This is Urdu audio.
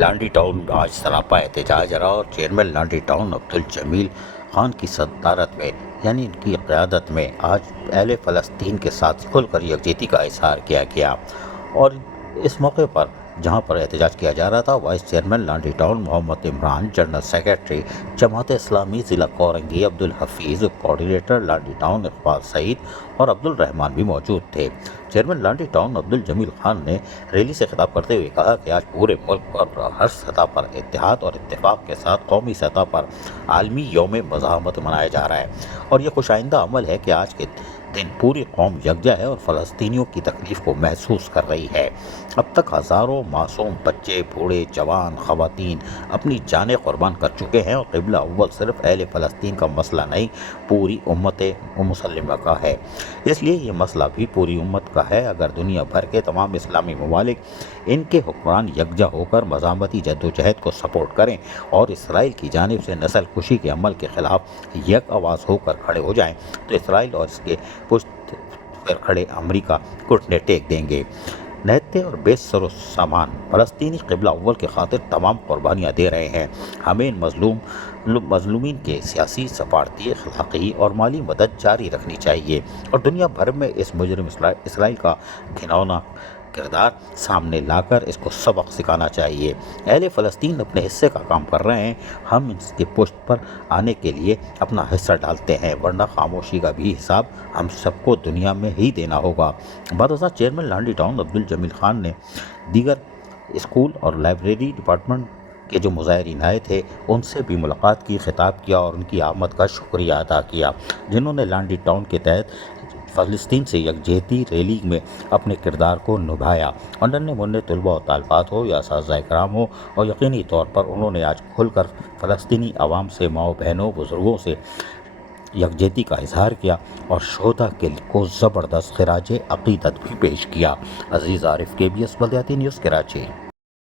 لانڈی ٹاؤن آج سراپا احتجاج رہا اور چیئرمین لانڈی ٹاؤن عبدالجمیل خان کی صدارت میں یعنی ان کی قیادت میں آج اہل فلسطین کے ساتھ کھل کر یکجہتی کا اظہار کیا گیا۔ اور اس موقع پر جہاں پر احتجاج کیا جا رہا تھا، وائس چیئرمین لانڈی ٹاؤن محمد عمران، جنرل سیکریٹری جماعت اسلامی ضلع کورنگی عبدالحفیظ، کوآرڈینیٹر لانڈی ٹاؤن اقبال سعید اور عبدالرحمان بھی موجود تھے۔ چیئرمین لانڈی ٹاؤن عبدالجمیل خان نے ریلی سے خطاب کرتے ہوئے کہا کہ آج پورے ملک پر ہر سطح پر اتحاد اور اتفاق کے ساتھ قومی سطح پر عالمی یوم مزاحمت منایا جا رہا ہے، اور یہ خوش آئندہ عمل ہے کہ آج کے دن پوری قوم یکجا ہے اور فلسطینیوں کی تکلیف کو محسوس کر رہی ہے۔ اب تک ہزاروں معصوم بچے، بوڑھے، جوان، خواتین اپنی جانیں قربان کر چکے ہیں، اور قبلہ اول صرف اہل فلسطین کا مسئلہ نہیں، پوری امت مسلمہ کا ہے۔ اس لیے یہ مسئلہ بھی پوری امت کا ہے۔ اگر دنیا بھر کے تمام اسلامی ممالک ان کے حکمران یکجا ہو کر مزاحمتی جدوجہد کو سپورٹ کریں اور اسرائیل کی جانب سے نسل کشی کے عمل کے خلاف یک آواز ہو کر کھڑے ہو جائیں، تو اسرائیل اور اس کے پشت پر کھڑے امریکہ گھٹنے ٹیک دیں گے۔ نہتے اور بے سر و سامان فلسطینی قبلہ اول کی خاطر تمام قربانیاں دے رہے ہیں۔ ہمیں ان مظلومین کے سیاسی، سفارتی، اخلاقی اور مالی مدد جاری رکھنی چاہیے، اور دنیا بھر میں اس مجرم اسرائیل کا گھناؤنا کردار سامنے لا کر اس کو سبق سکھانا چاہیے۔ اہل فلسطین اپنے حصے کا کام کر رہے ہیں، ہم اس کے پشت پر آنے کے لیے اپنا حصہ ڈالتے ہیں، ورنہ خاموشی کا بھی حساب ہم سب کو دنیا میں ہی دینا ہوگا۔ بعد ازاں چیئرمین لانڈی ٹاؤن عبدالجمیل خان نے دیگر اسکول اور لائبریری ڈپارٹمنٹ کے جو مظاہرین آئے تھے ان سے بھی ملاقات کی، خطاب کیا اور ان کی آمد کا شکریہ ادا کیا، جنہوں نے لانڈی ٹاؤن کے تحت فلسطین سے یکجہتی ریلی میں اپنے کردار کو نبھایا، اور ننھے منھے طلباء و طالبات ہو یا اساتذہ کرام ہو، اور یقینی طور پر انہوں نے آج کھل کر فلسطینی عوام سے، ماؤں بہنوں، بزرگوں سے یکجہتی کا اظہار کیا اور شہداء کو زبردست خراج عقیدت بھی پیش کیا۔ عزیز عارف، KBS بلدیاتی نیوز، کراچی۔